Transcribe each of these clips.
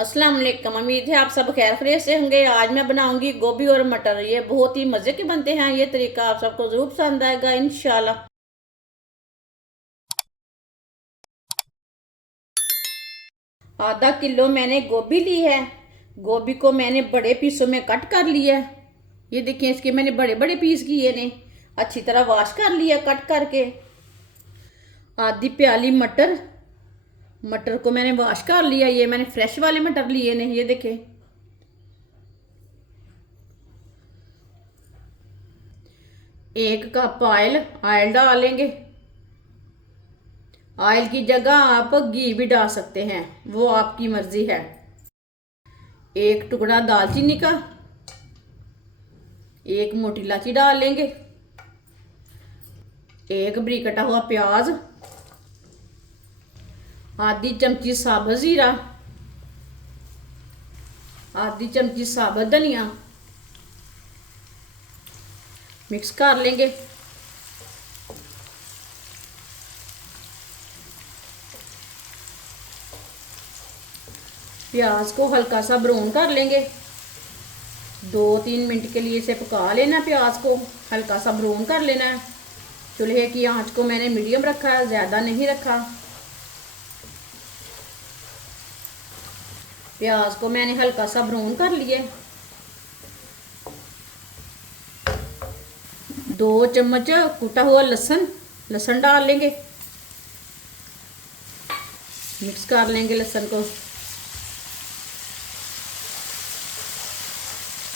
अस्सलाम वालेकुम। उम्मीद है आप सब खैर खैरियत से होंगे। आज मैं बनाऊंगी गोभी और मटर। ये बहुत ही मज़े के बनते हैं। ये तरीका आप सबको ज़रूर पसंद आएगा इंशाल्लाह। आधा किलो मैंने गोभी ली है। गोभी को मैंने बड़े पीसों में कट कर लिया है। ये देखिए, इसके मैंने बड़े बड़े पीस किए ने। अच्छी तरह वॉश कर लिया कट करके। आधी प्याली मटर, मटर को मैंने वॉश कर लिया। ये मैंने फ्रेश वाले मटर लिए ने। ये देखें, एक कप ऑयल ऑयल डालेंगे। ऑयल की जगह आप घी भी डाल सकते हैं, वो आपकी मर्जी है। एक टुकड़ा दालचीनी का, एक मोटी इलायची डाल लेंगे। एक बरीक कटा हुआ प्याज, आधी चमची साबुत जीरा, आधी चमची साबुत धनिया। मिक्स कर लेंगे। प्याज को हल्का सा ब्राउन कर लेंगे। 2-3 मिनट के लिए इसे पका लेना। प्याज को हल्का सा ब्राउन कर लेना है। चूल्हे की आंच को मैंने मीडियम रखा है, ज़्यादा नहीं रखा। प्याज को मैंने हल्का सा ब्राउन कर लिया। 2 चम्मच कुटा हुआ लहसुन डाल लेंगे। मिक्स कर लेंगे लहसुन को।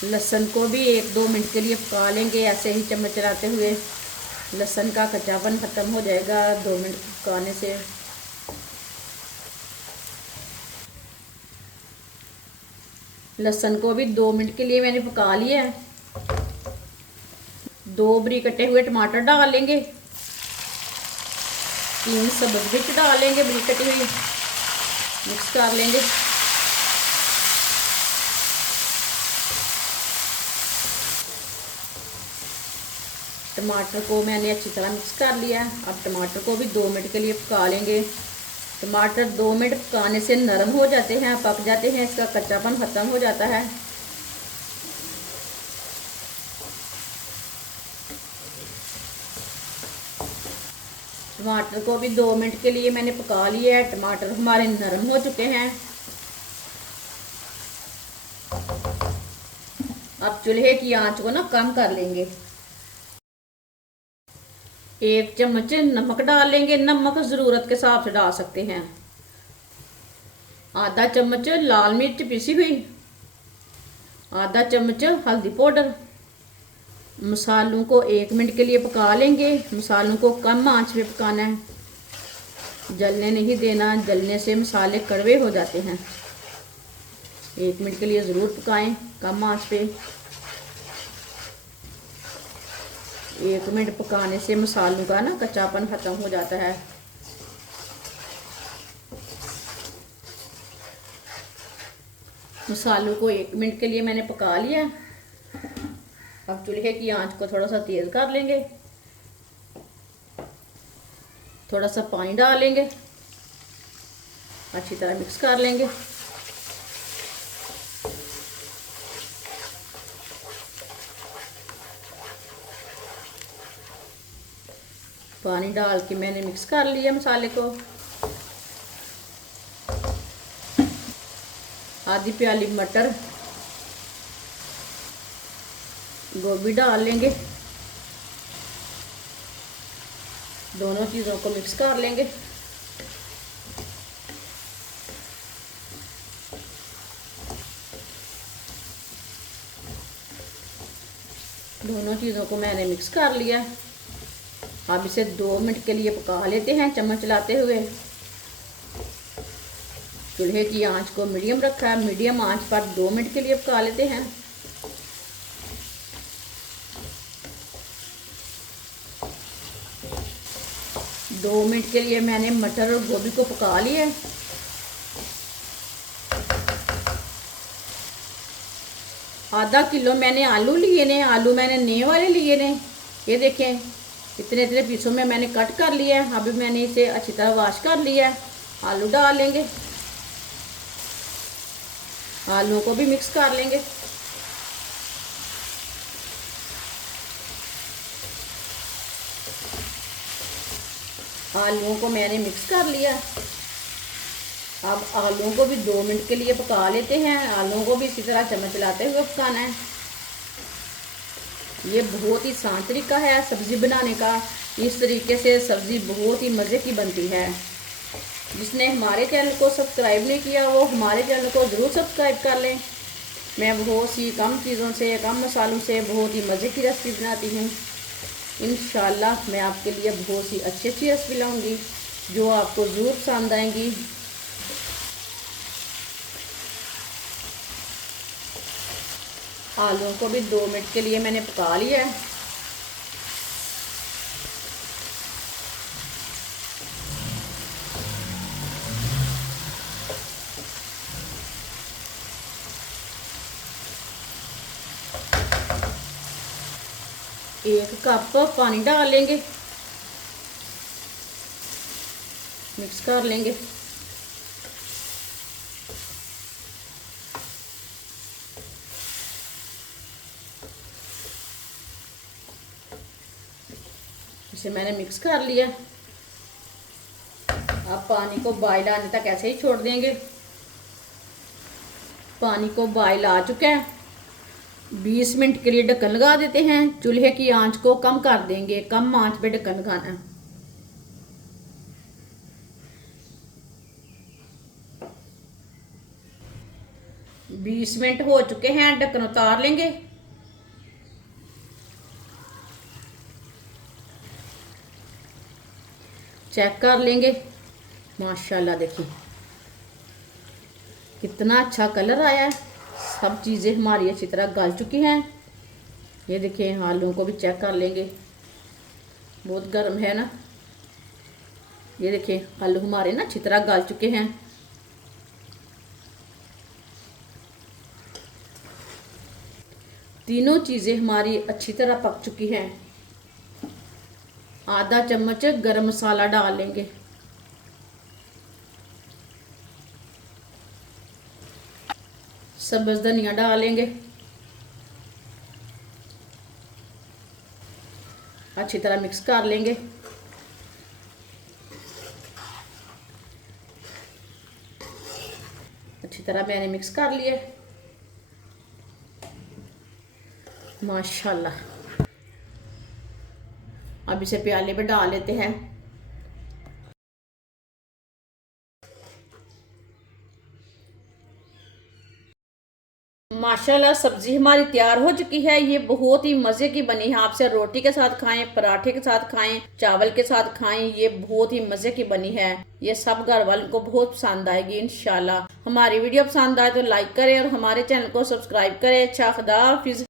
लहसुन को भी 1-2 मिनट के लिए पका लेंगे, ऐसे ही चम्मच चलाते हुए। लहसुन का कच्चापन ख़त्म हो जाएगा 2 मिनट पकाने से। लहसुन को भी 2 मिनट के लिए मैंने पका लिया है। 2 बरीक कटे हुए टमाटर डाल लेंगे। 3 सब्ज़ मिर्च डाल लेंगे बरीक कटी हुई। मिक्स कर लेंगे। टमाटर को मैंने अच्छी तरह मिक्स कर लिया है। अब टमाटर को भी 2 मिनट के लिए पका लेंगे। टमाटर 2 मिनट पकाने से नरम हो जाते हैं, पक जाते हैं, इसका कच्चापन ख़त्म हो जाता है। टमाटर को भी 2 मिनट के लिए मैंने पका लिया है। टमाटर हमारे नरम हो चुके हैं। अब चूल्हे की आंच को ना कम कर लेंगे। 1 चम्मच नमक डाल लेंगे। नमक ज़रूरत के हिसाब से डाल सकते हैं। आधा चम्मच लाल मिर्च पिसी हुई, आधा चम्मच हल्दी पाउडर। मसालों को 1 मिनट के लिए पका लेंगे। मसालों को कम आंच पे पकाना है, जलने नहीं देना। जलने से मसाले कड़वे हो जाते हैं। 1 मिनट के लिए ज़रूर पकाएं कम आंच पे। 1 मिनट पकाने से मसालों का ना कच्चापन ख़त्म हो जाता है। मसालों को 1 मिनट के लिए मैंने पका लिया। अब चूल्हे की आंच को थोड़ा सा तेज़ कर लेंगे। थोड़ा सा पानी डाल लेंगे, अच्छी तरह मिक्स कर लेंगे। पानी डाल के मैंने मिक्स कर लिया मसाले को। आधी प्याली मटर, गोभी डाल लेंगे। दोनों चीज़ों को मिक्स कर लेंगे। दोनों चीज़ों को मैंने मिक्स कर लिया। अब इसे 2 मिनट के लिए पका लेते हैं चम्मच चलाते हुए। चूल्हे की आंच को मीडियम रखा है। मीडियम आंच पर 2 मिनट के लिए पका लेते हैं। दो मिनट के लिए मैंने मटर और गोभी को पका लिया है। आधा किलो मैंने आलू लिए ने। आलू मैंने नए वाले लिए ने। ये देखें, इतने इतने पीसों में मैंने कट कर लिया है। अभी मैंने इसे अच्छी तरह वॉश कर लिया है। आलू डाल लेंगे। आलूओं को भी मिक्स कर लेंगे। आलूओं को मैंने मिक्स कर लिया। अब आलूओं को भी 2 मिनट के लिए पका लेते हैं। आलूओं को भी इसी तरह चम्मच चलाते हुए पकाना है। ये बहुत ही आसान तरीका है सब्ज़ी बनाने का। इस तरीके से सब्ज़ी बहुत ही मज़े की बनती है। जिसने हमारे चैनल को सब्सक्राइब नहीं किया वो हमारे चैनल को ज़रूर सब्सक्राइब कर लें। मैं बहुत सी कम चीज़ों से, कम मसालों से बहुत ही मज़े की रेसिपी बनाती हूँ। इंशाल्लाह मैं आपके लिए बहुत सी अच्छी अच्छी रेसिपी लाऊंगी जो आपको ज़रूर पसंद आएंगी। आलूओं को भी 2 मिनट के लिए मैंने पका लिया है। एक कप पानी डाल लेंगे, मिक्स कर लेंगे। इसे मैंने मिक्स कर लिया। अब पानी को बॉयल आने तक ऐसे ही छोड़ देंगे। पानी को बॉयल आ चुका है। 20 मिनट के लिए ढक्कन लगा देते हैं। चूल्हे की आंच को कम कर देंगे, कम आंच पे ढक्कन लगाना है। बीस मिनट हो चुके हैं, ढक्कन उतार लेंगे। चेक कर लेंगे। माशाल्लाह देखिए कितना अच्छा कलर आया है। सब चीज़ें हमारी अच्छी तरह गल चुकी हैं। ये देखिए आलूओं को भी चेक कर लेंगे। बहुत गर्म है ना। ये देखिए आलू हमारे ना अच्छी तरह गल चुके हैं। तीनों चीज़ें हमारी अच्छी तरह पक चुकी हैं। आधा चम्मच गरम मसाला डाल लेंगे। सब्ज़ धनिया डाल लेंगे। अच्छी तरह मिक्स कर लेंगे। अच्छी तरह मैंने मिक्स कर लिया। माशाल्लाह। अब इसे प्याले में डाल लेते हैं। माशाल्लाह सब्जी हमारी तैयार हो चुकी है। ये बहुत ही मज़े की बनी है। आपसे रोटी के साथ खाएं, पराठे के साथ खाएं, चावल के साथ खाएं। ये बहुत ही मज़े की बनी है। ये सब घर वालों को बहुत पसंद आएगी इंशाल्लाह। हमारी वीडियो पसंद आए तो लाइक करें और हमारे चैनल को सब्सक्राइब करें। अच्छा खुदा हाफिज़।